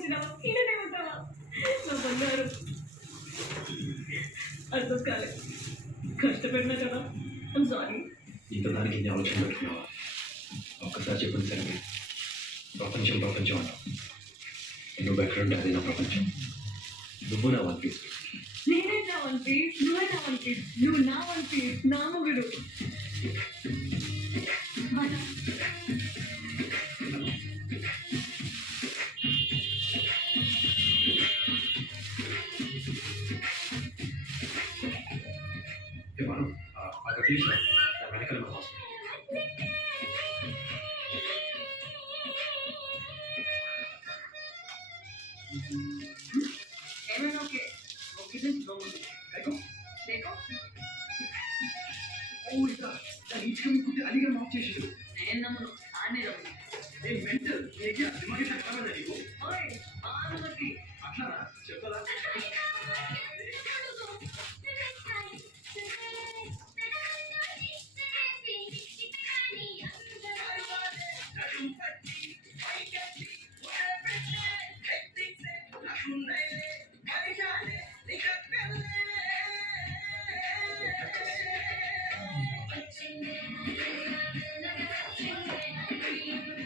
వచ్చినావా ఈడనే ఉంటావా నా బంగారు అర్థం కాలేదు కష్టపెట్టినా కదా ఐమ్ సారీ ఇంత దానికి ఇన్ని ఆలోచన పెట్టుకున్నావా ఒక్కసారి చెప్పండి సరే ప్రపంచం ప్రపంచం అంటావు నువ్వు ఎక్కడుంటే అది నా ప్రపంచం నువ్వు నా వన్ పీస్ నేనే నా వన్ పీస్ నువ్వే నా వన్ పీస్ నువ్వు నా వన్ పీస్ నా మొగుడు మనం అక్కడ తీసిన వెనకాల మన హాస్పిటల్ ఏమైనా ఓకే ఓకే देखो देखो ఓ ఇదా ఇంటికి ముక్కుంటే అడిగా మాఫ్ చేసేది